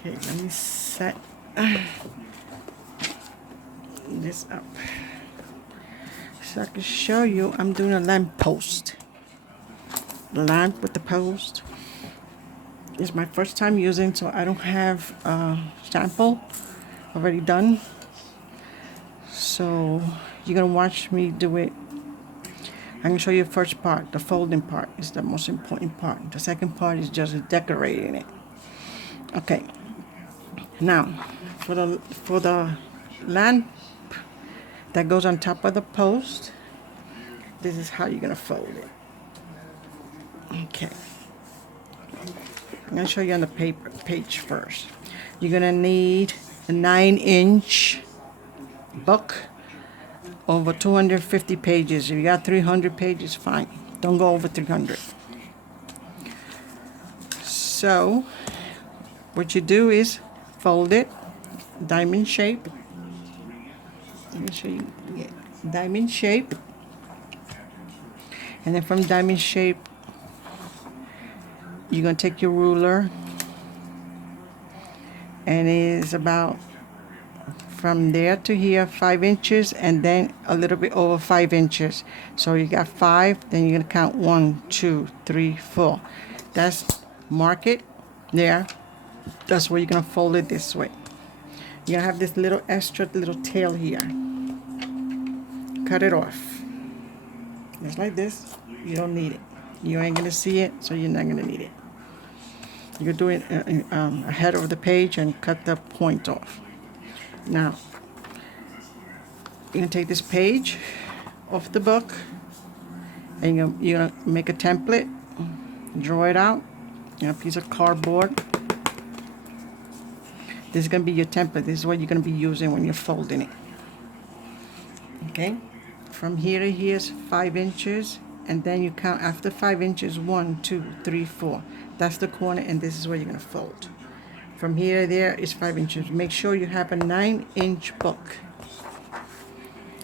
Okay, let me set this up so I can show you. I'm doing a lamp post. The lamp with the post. It's my first time using, so I don't have a sample already done. So you're gonna watch me do it. I'm gonna show you the first part. The folding part is the most important part. The second part is just decorating it. Okay. Now, for the lamp that goes on top of the post, this is how you're gonna fold it. Okay. I'm gonna show you on the paper page first. You're gonna need a 9-inch book over 250 pages. If you got 300 pages, fine. Don't go over 300. So, what you do is fold it, diamond shape. Let me show you. Yeah, diamond shape. And then from diamond shape, you're going to take your ruler, and it is about from there to here 5 inches, and then a little bit over 5 inches. So you got 5, then you're going to count 1, 2, 3, 4. That's mark it there. That's where you're going to fold it this way. You're going to have this little extra little tail here. Cut it off. Just like this. You don't need it. You ain't going to see it, so you're not going to need it. You can do it ahead of the page and cut the point off. Now, you're going to take this page off the book, and you're going to make a template, draw it out, a piece of cardboard. This is going to be your template. This is what you're going to be using when you're folding it. Okay? From here to here is 5 inches, and then you count after 5 inches, 1, 2, 3, 4. That's the corner, and this is where you're going to fold. From here to there is 5 inches. Make sure you have a 9-inch book.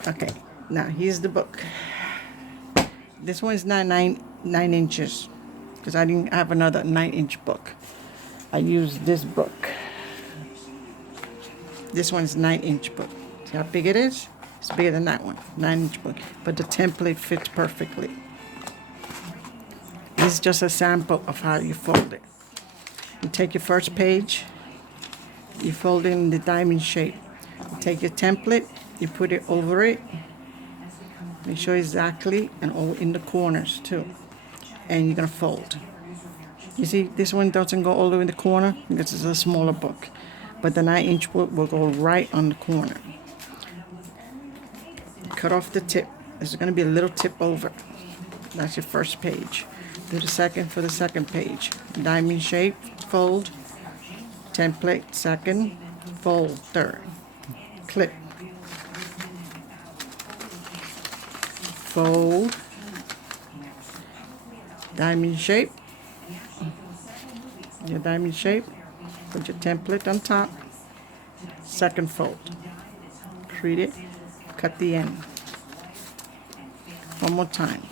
Okay, now here's the book. This one is not 9 inches, because I didn't have another 9-inch book. I used this book. This one's 9-inch book. See how big it is? It's bigger than that one, 9-inch book. But the template fits perfectly. This is just a sample of how you fold it. You take your first page, you fold it in the diamond shape. You take your template, you put it over it. Make sure exactly, and all in the corners too. And you're gonna fold. You see, this one doesn't go all the way in the corner because it's a smaller book. But the 9-inch book will go right on the corner. Cut off the tip. There's gonna be a little tip over. That's your first page. Do the second for the second page. Diamond shape, fold, template, second, fold, third, clip, fold, diamond shape, your diamond shape, put your template on top, second fold, create it, cut the end. One more time.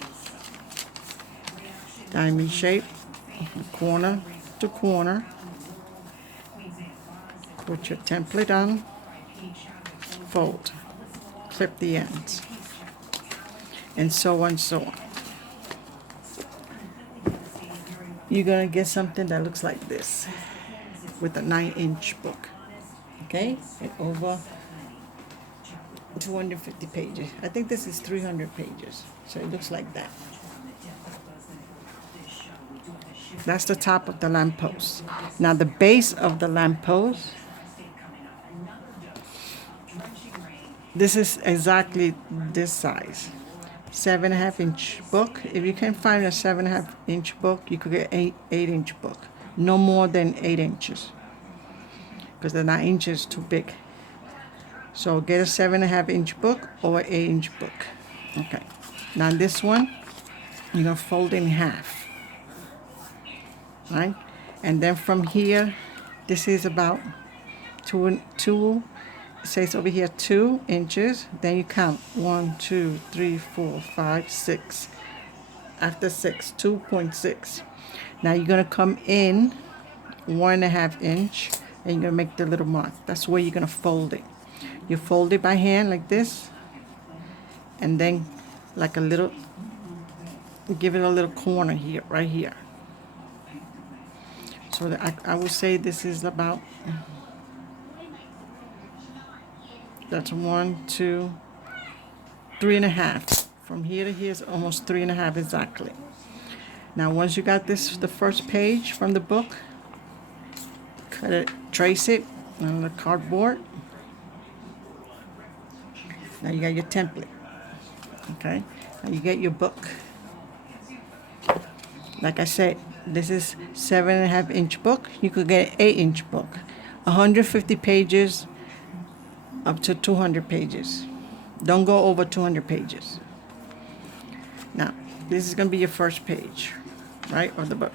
Diamond shape, corner to corner. Put your template on, fold, clip the ends, and so on, so on. You're gonna get something that looks like this with a 9-inch book. Okay, and over 250 pages. I think this is 300 pages, so it looks like that. That's the top of the lamppost. Now the base of the lamppost, this is exactly this size. 7.5-inch book. If you can find a 7.5-inch book, you could get 8-inch book. No more than 8 inches. Because the 9 inches is too big. So get a 7.5-inch book or 8-inch book. Okay. Now this one, you're gonna fold in half. Right? And then from here, this is about two, it says over here 2 inches. Then you count 1, 2, 3, 4, 5, 6. After 6, 2.6. Now you're gonna come in 1.5 inch and you're gonna make the little mark. That's where you're gonna fold it. You fold it by hand like this, and then like a little, give it a little corner here, right here. So that I would say this is about, that's 1, 2, 3.5. From here to here is almost 3.5 exactly. Now once you got this, the first page from the book, cut it, trace it on the cardboard. Now you got your template. Okay, now you get your book. Like I said, this is 7.5-inch book. You could get an 8-inch book, 150 pages up to 200 pages. Don't go over 200 pages. Now, this is gonna be your first page, right, of the book.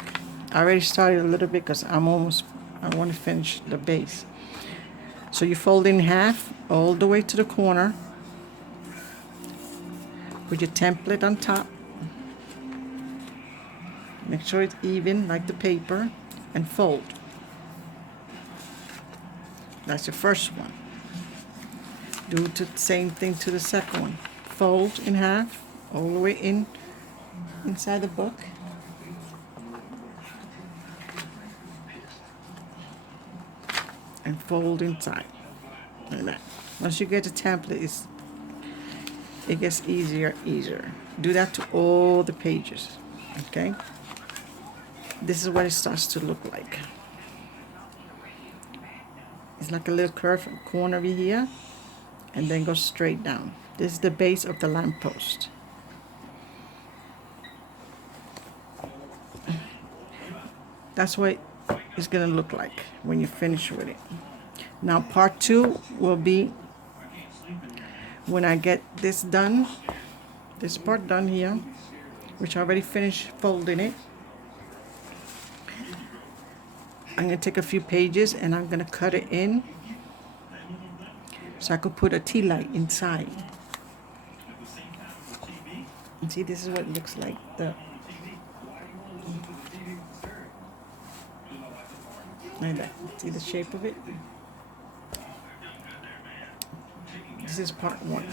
I already started a little bit because I want to finish the base. So you fold in half all the way to the corner. Put your template on top. Make sure it's even like the paper, and fold. That's your first one. Do the same thing to the second one. Fold in half all the way inside the book. And fold inside like that. Once you get the template, it gets easier. Do that to all the pages. Okay, this is what it starts to look like. It's like a little curve corner over here, and then goes straight down. This is the base of the lamppost. That's what it's gonna look like when you finish with it. Now part 2 will be when I get this done, this part done here, which I already finished folding it. I'm gonna take a few pages and I'm gonna cut it in so I could put a tea light inside. And see, this is what it looks like. Like that. See the shape of it? This is part 1.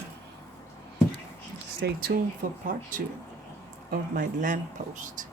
Stay tuned for part 2 of my lamppost.